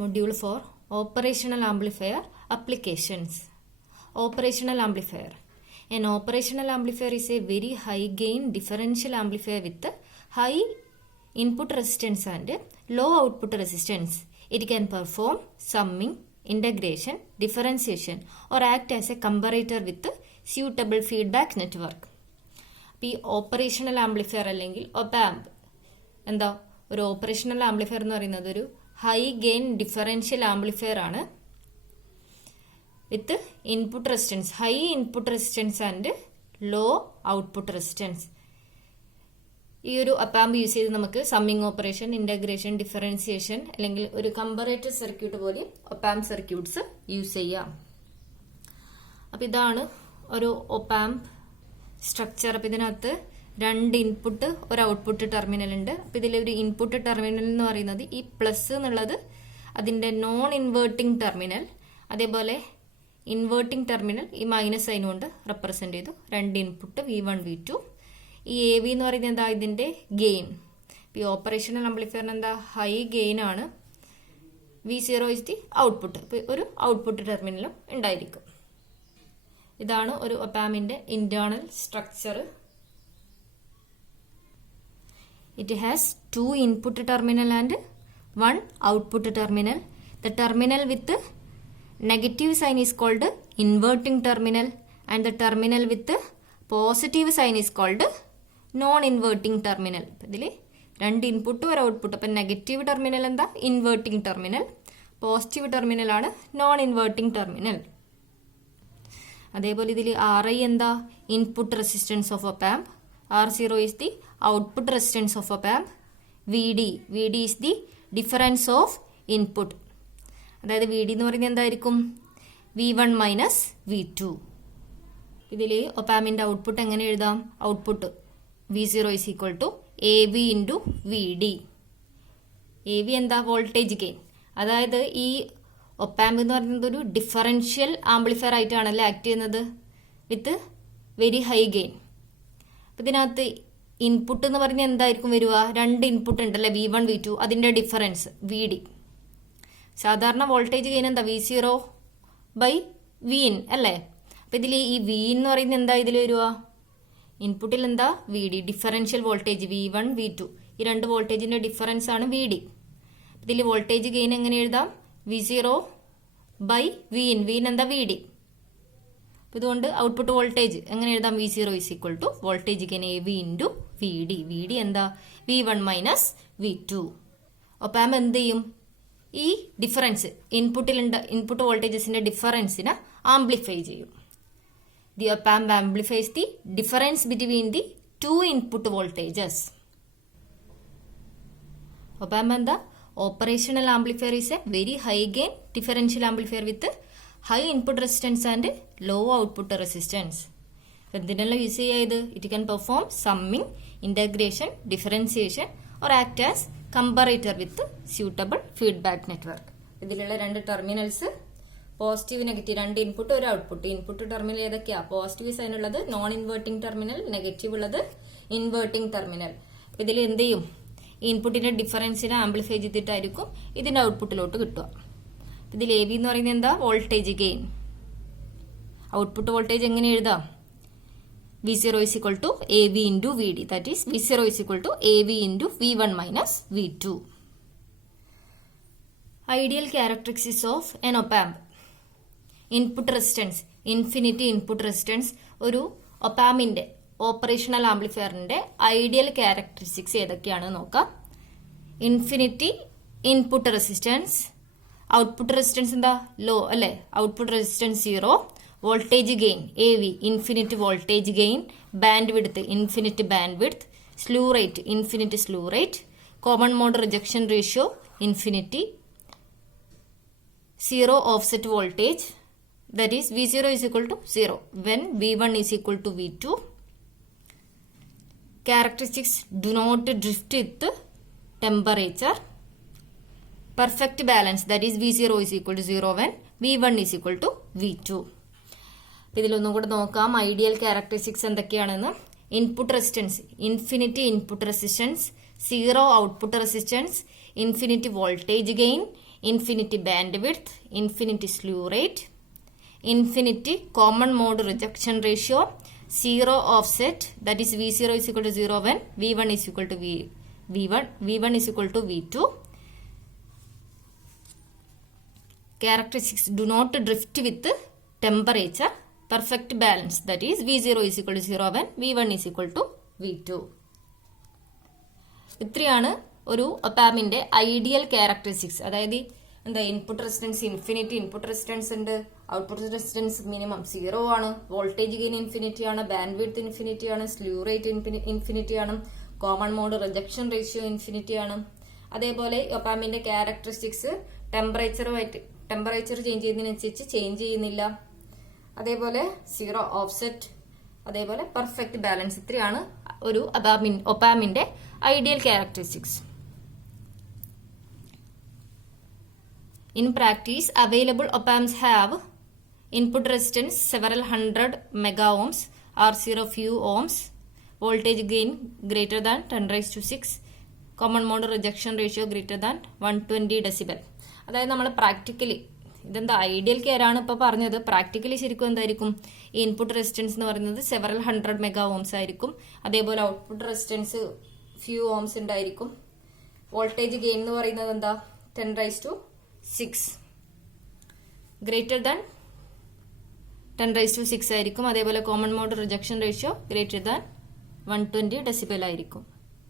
Module 4 Operational Amplifier Applications. Operational Amplifier. An operational amplifier is a very high gain differential amplifier with high input resistance and low output resistance. It can perform summing, integration, differentiation or act as a comparator with suitable feedback network. ഈ operational amplifier അല്ലെങ്കിൽ op amp എന്താ ഒരു operational amplifier എന്ന് പറയുന്നത് ഒരു high gain differential amplifier ആണ് with input resistance, high input resistance and low output resistance. ഈ ഒരു ഒപാമ്പ് യൂസ് ചെയ്ത് നമുക്ക് സമ്മിങ് ഓപ്പറേഷൻ, ഇന്റഗ്രേഷൻ, ഡിഫറൻസിയേഷൻ അല്ലെങ്കിൽ ഒരു കമ്പറേറ്റർ സർക്യൂട്ട് പോലെ ഒപാമ്പ് സർക്യൂട്ട്സ് യൂസ് ചെയ്യാം. അപ്പം ഇതാണ് ഒരു ഒപാമ്പ് സ്ട്രക്ചർ. അപ്പം ഇതിനകത്ത് രണ്ട് ഇൻപുട്ട് ഒരു ഔട്ട്പുട്ട് ടെർമിനൽ ഉണ്ട്. അപ്പം ഇതിലൊരു ഇൻപുട്ട് ടെർമിനൽ എന്ന് പറയുന്നത് ഈ പ്ലസ് എന്നുള്ളത് അതിൻ്റെ നോൺ ഇൻവേർട്ടിംഗ് ടെർമിനൽ, അതേപോലെ ഇൻവേർട്ടിംഗ് ടെർമിനൽ ഈ മൈനസ് സൈൻ കൊണ്ട് റെപ്രസെൻ്റ് ചെയ്തു. രണ്ട് ഇൻപുട്ട് V1 V2. ഈ AV എന്ന് പറയുന്നത് എന്താ ഇതിൻ്റെ ഗെയിൻ. ഈ ഓപ്പറേഷണൽ ആംപ്ലിഫയറിന് എന്താ ഹൈ ഗെയിൻ ആണ്. V0 is the output. ഇപ്പോൾ ഒരു ഔട്ട്പുട്ട് ടെർമിനലും ഉണ്ടായിരിക്കും. ഇതാണ് ഒരു ഒപാമ്പിന്റെ internal structure. It has two input terminal and one output terminal. The terminal with negative sign is called inverting terminal and the terminal with positive sign is called non-inverting terminal. ഇതിൽ രണ്ട് input ഒരു output. അപ്പം negative terminal എന്താ inverting terminal, positive terminal ആണ് non inverting terminal. അതേപോലെ ഇതിൽ RI എന്താ input resistance of opamp, R0 is the output resistance of op-amp, VD is the difference of input. അതായത് VD എന്ന് പറയുന്നത് എന്തായിരിക്കും V1 മൈനസ് V2. ഇതിൽ ഒപാമ്പിൻ്റെ ഔട്ട്പുട്ട് എങ്ങനെ എഴുതാം? Output V0 is equal to AV into VD. AV എന്താ voltage gain. അതായത് ഈ ഒപാമ്പ് എന്ന് പറയുന്നത് ഒരു ഡിഫറൻഷ്യൽ ആംപ്ലിഫയർ ആയിട്ടാണല്ലേ ആക്ട് ചെയ്യുന്നത് വിത്ത് വെരി ഹൈ ഗെയിൻ. ഇതിനകത്ത് ഇൻപുട്ട് എന്ന് പറഞ്ഞാൽ എന്തായിരിക്കും വരിക? രണ്ട് ഇൻപുട്ട് ഉണ്ടല്ലേ V1 V2, അതിൻ്റെ ഡിഫറൻസ് VD. സാധാരണ വോൾട്ടേജ് ഗെയിൻ എന്താ V0 ബൈ Vin അല്ലേ? അപ്പം ഇതിൽ ഈ Vin എന്ന് പറയുന്നത് എന്താ ഇതിൽ വരിക? ഇൻപുട്ടിൽ എന്താ VD, differential voltage V1 V2. ഈ രണ്ട് വോൾട്ടേജിൻ്റെ ഡിഫറൻസ് ആണ് VD. ഇതിൽ വോൾട്ടേജ് ഗെയിൻ എങ്ങനെ എഴുതാം? V0 by Vin. Vin എന്താ VD. ഇതുകൊണ്ട് ഔട്ട്പുട്ട് വോൾട്ടേജ് എങ്ങനെ എഴുതാം? V0 is equal to voltage gain AV into VD. VD എന്താ V1 മൈനസ് V2. ഒപാമ്പ് എന്ത് ചെയ്യും? ഈ ഡിഫറൻസ് ഇൻപുട്ട് വോൾട്ടേജസിന്റെ ഡിഫറൻസിനെ ആംപ്ലിഫൈ ചെയ്യും. The opamp amplifies the difference between the two input voltages. Opamp എന്താ? Operational amplifier is a very high gain differential amplifier with high input resistance and low output resistance. എന്തിനെല്ലാം use ചെയ്യാത്? It can perform summing, integration, differentiation or act as comparator with suitable feedback network. ഇതിലുള്ള രണ്ട് terminals positive negative, രണ്ട് input ഒരു output. Input terminal ഏതൊക്കെയാ? Positive sign ഉള്ളത് non inverting terminal, negative ഉള്ളത് inverting terminal. ഇതിൽ എന്ത് ചെയ്യും? ഇൻപുട്ടിന്റെ ഡിഫറൻസിനെ ആംപ്ലിഫൈ ചെയ്തിട്ടായിരിക്കും ഇതിന്റെ ഔട്ട്പുട്ടിലോട്ട് കിട്ടുക. ഇതിൽ AV എന്ന് പറയുന്നത് എന്താ? Voltage gain. ഔട്ട്പുട്ട് വോൾട്ടേജ് എങ്ങനെ എഴുതാം? V0 is equal to AV into VD. That is V0 is equal to AV into V1 minus V2. Ideal characteristics of an op-amp. Input resistance, infinity input resistance. ഒരു ഒപാമ്പിന്റെ operational ആംപ്ലിഫയറിന്റെ ideal characteristics ഏതൊക്കെയാണെന്ന് നോക്കാം. Infinity input resistance, output resistance എന്താ? Low അല്ലേ? Output resistance 0. Voltage gain AV infinite voltage gain. Bandwidth infinite bandwidth. Slew rate infinite slew rate. Common mode rejection ratio infinity. 0 offset voltage, that is V0 is equal to 0 when V1 is equal to V2. Characteristics do not drift with temperature. Perfect balance, that is V0 is equal to 0 when V1 is equal to V2. ഇതിലൊന്നും കൂടെ നോക്കാം ideal characteristics എന്തൊക്കെയാണെന്ന്. Input resistance infinity input resistance, 0 output resistance, infinity voltage gain, infinity bandwidth, infinity slew rate, infinity common mode rejection ratio, 0 offset, that is V0 is equal to 0 when V1 is equal to V1 is equal to V2. Characteristics do not drift with temperature, perfect balance, that is V0 is equal to 0 when V1 is equal to V2. ഇത്രയാണ് ഒരു ഒപാമിൻ്റെ ideal characteristics. അതായത് എന്താ, input resistance infinity input resistance ഉണ്ട്, output resistance minimum 0 ആണ്, voltage gain infinity ആണ്, bandwidth infinity ആണ്, slew rate infinity ആണ്, common mode rejection ratio infinity ആണ്. അതേപോലെ ഒപാമിൻ്റെ ക്യാരക്ടറിസ്റ്റിക്സ് ടെമ്പറേച്ചർ ചേഞ്ച് ചെയ്യുന്നതിനനുസരിച്ച് ചേഞ്ച് ചെയ്യുന്നില്ല. അതേപോലെ 0 ഓഫ്സെറ്റ്, അതേപോലെ പെർഫെക്റ്റ് ബാലൻസ്. ഇത്രയാണ് ഒരു ഒപാമിൻ്റെ ideal characteristics. In practice, available op-amps have input resistance several hundred mega ohms, R0 few ohms, voltage gain greater than 10 raised to 6, common mode rejection ratio greater than 120 decibel. അതായത് നമ്മൾ practically, ഇതെന്താ ideal കെയറാണ് ഇപ്പോൾ പറഞ്ഞത്, practically ശരിക്കും എന്തായിരിക്കും, ഈ input resistance എന്ന് പറയുന്നത് സെവറൽ 100 മെഗാ ഓംസ് ആയിരിക്കും. അതേപോലെ ഔട്ട്പുട്ട് റെസിസ്റ്റൻസ് ഫ്യൂ ഓംസ് ഉണ്ടായിരിക്കും. വോൾട്ടേജ് ഗെയിൻ എന്ന് പറയുന്നത് എന്താ 10 raised to 6 greater than 10 raised to 6 ആയിരിക്കും. അതേപോലെ common mode rejection ratio greater than 120 decibel ആയിരിക്കും.